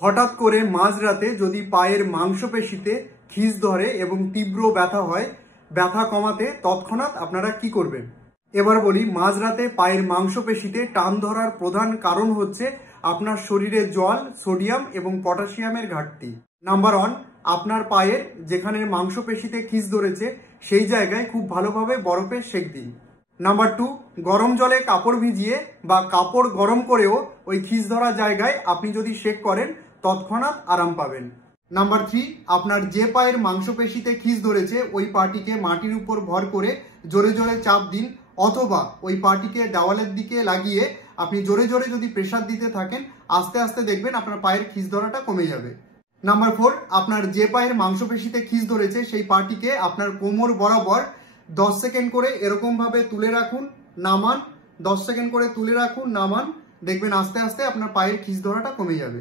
হঠাৎ করে মাঝরাতে যদি পায়ের মাংসপেশিতে খিঁচ ধরে এবং তীব্র ব্যথা হয়, ব্যথা কমাতে তৎক্ষণাৎ আপনারা কি করবেন? এবার বলি, মাঝরাতে পায়ের মাংসপেশিতে টান ধরার প্রধান কারণ হচ্ছে আপনার শরীরে জল, সোডিয়াম এবং পটাশিয়ামের ঘাটতি। নাম্বার 1, আপনার পায়ের যেখানে মাংসপেশিতে খিঁচ ধরেছে সেই জায়গায় খুব ভালোভাবে বরফে সেঁক দিন। নাম্বার 2, গরম জলে কাপড় ভিজিয়ে বা কাপড় গরম করেও ওই খিঁচ ধরা জায়গায় আপনি যদি সেঁক করেন তৎক্ষণাৎ আরাম পাবেন। নাম্বার 3, আপনার যে পায়ের মাংসপেশিতে খিঁচ ধরেছে ওই পাটিকে মাটির উপর ভর করে জোরে জোরে চাপ দিন, অথবা ওই পাটিকে দেওয়ালের দিকে লাগিয়ে আপনি জোরে জোরে যদি প্রেসার দিতে থাকেন, আস্তে আস্তে দেখবেন আপনার পায়ের খিঁচ ধরাটা কমে যাবে। নাম্বার 4, আপনার যে পায়ের মাংসপেশিতে খিঁচ ধরেছে সেই পাটিকে আপনার কোমর বরাবর 10 সেকেন্ড করে এরকম ভাবে তুলে রাখুন, নামান, 10 সেকেন্ড করে তুলে রাখুন, নামান, দেখবেন আস্তে আস্তে আপনার পায়ের খিঁচ ধরাটা কমে যাবে।